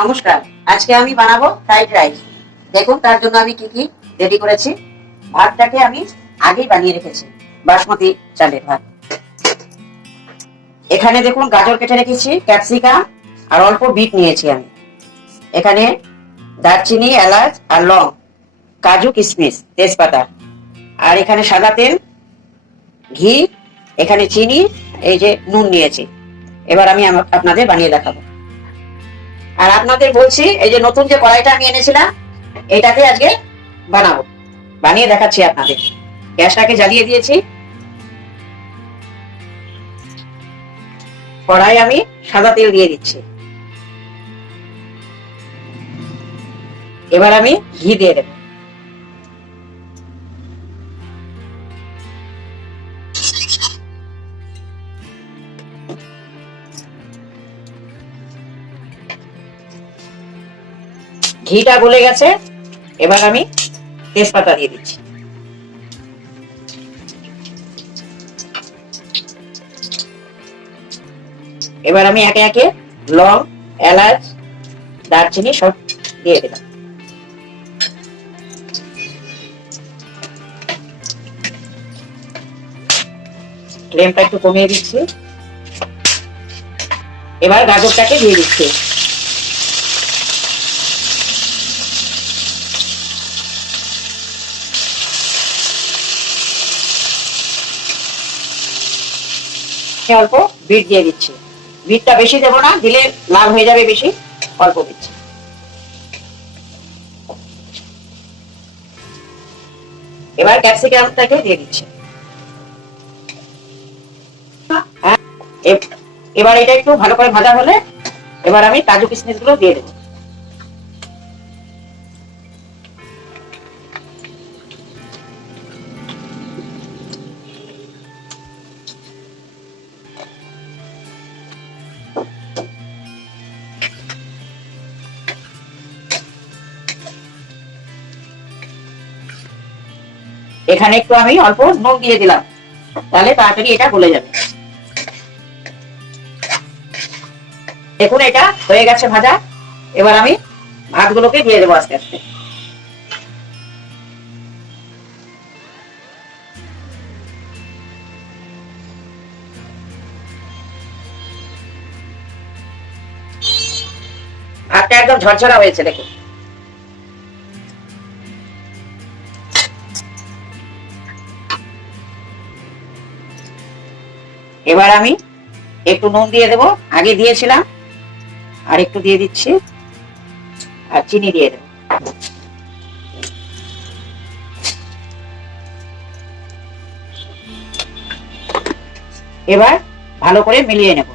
নমস্কার। আজকে আমি বানাবো ফ্রাইড রাইস। দেখুন তার জন্য আমি কি কি রেডি করেছি। ভাতটাকে আমি আগেই বানিয়ে রেখেছি, বাসমতি চালের ভাত। এখানে দেখুন গাজর কেটে রেখেছি, ক্যাপসিকাম আর অল্প বিট নিয়েছি আমি। এখানে দারচিনি, এলাচ আর লং, কাজু, কিশমিশ, তেজপাতা, আর এখানে সাদা তেল, ঘি, এখানে চিনি, এই যে নুন নিয়েছি। এবার আমি আপনাদের বানিয়ে দেখাবো। আর আপনাদের বলছি, এই যে নতুন যে কড়াইটা আমি এনেছিলাম, এটাতে আজকে বানাবো, বানিয়ে দেখাচ্ছি আপনাদের। গ্যাসটাকে জ্বালিয়ে দিয়েছি। কড়াই আমি সাদা তেল দিয়ে দিচ্ছি। এবার আমি ঘি দিয়ে দেব। ঘিটা গলে গেছে, এবার আমি তেজপাতা দিয়ে দিচ্ছি। এবার আমি একে একে লং, এলাচ, দারচিনি সব দিয়ে দিলাম। ফ্লেমটা একটু কমিয়ে দিচ্ছি। এবার গাজরটাকে দিয়ে দিচ্ছি। অল্প বিট দিয়ে দিচ্ছি। বিটটা বেশি দেবো না, দিলে লাল হয়ে যাবে বেশি, অল্প দিচ্ছি। এবার ক্যাপসিকামটাকে দিয়ে দিচ্ছি। এবার এটা একটু ভালো করে ভাজা হলে এবার আমি কাজু কিশমিশ গুলো দিয়ে দেবো। এখানে একটু আমি অল্প নুন দিয়ে দিলাম, তাহলে তাড়াতাড়ি এটা গলে যাবে। দেখুন এটা হয়ে গেছে ভাজা। এবার আমি ভাতগুলোকে দিয়ে দেবো আস্তে আস্তে। ভাতটা একদম ঝরঝরা হয়েছে দেখুন। এবার আমি একটু নুন দিয়ে দেবো, আগে দিয়েছিলাম, আর একটু দিয়ে দিচ্ছি, আর চিনি দিয়ে দেবো। এবার ভালো করে মিলিয়ে নেব।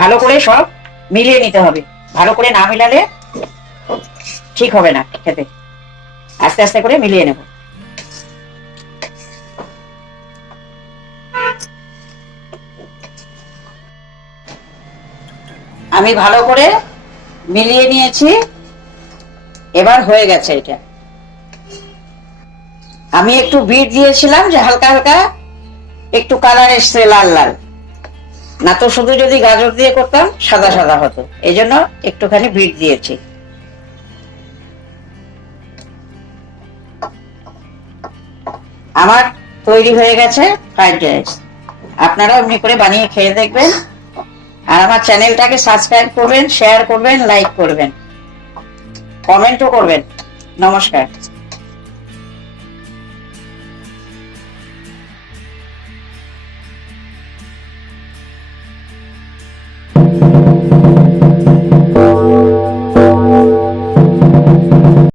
ভালো করে সব মিলিয়ে নিতে হবে, ভালো করে না মিলালে ঠিক হবে না খেতে। আস্তে আস্তে করে মিলিয়ে নেব। আমি ভালো করে মিলিয়ে নিয়েছি, এবার হয়ে গেছে এটা। আমি একটু বিট দিয়েছিলাম যে হালকা হালকা একটু কালার এসছে লাল লাল, না তো শুধু যদি গাজর দিয়ে করতাম সাদা সাদা হতো, এই জন্য একটুখানি বিট দিয়েছি। আমার তৈরি হয়ে গেছে ফ্রাইড রাইস। আপনারাও এমনি করে বানিয়ে খেয়ে দেখবেন, আর আমার চ্যানেলটাকে সাবস্ক্রাইব করবেন, শেয়ার করবেন, লাইক করবেন, কমেন্টও করবেন। নমস্কার।